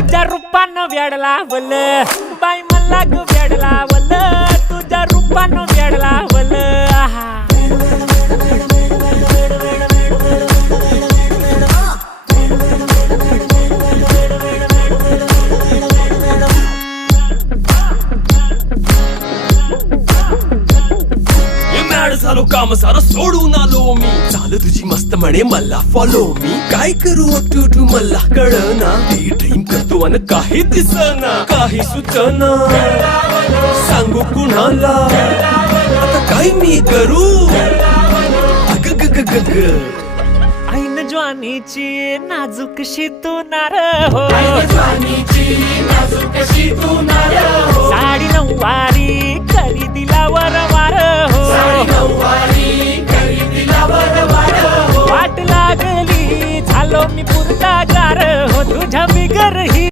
तुझ्या रूपानं वेड लावल बाई मला ग वेड लावल तुझ्या रूपानं वेड लावल झालो काम सारं सोडून आलो मी चाल तुझी मस्त म्हणे मला फॉलो मी काय करू टू मला कळना ड्रीम करतो आणि काही दिसना काही सुचना सांगू कुणाला आता काय मी करू अग ग ग ग ग ऐन ज्वानीची नाजूकशी तू नार हो साडी नऊवारी करी दिला वरवार हो वाट लागली झालो मी पुरता गार हो तुझ्या बिगर ही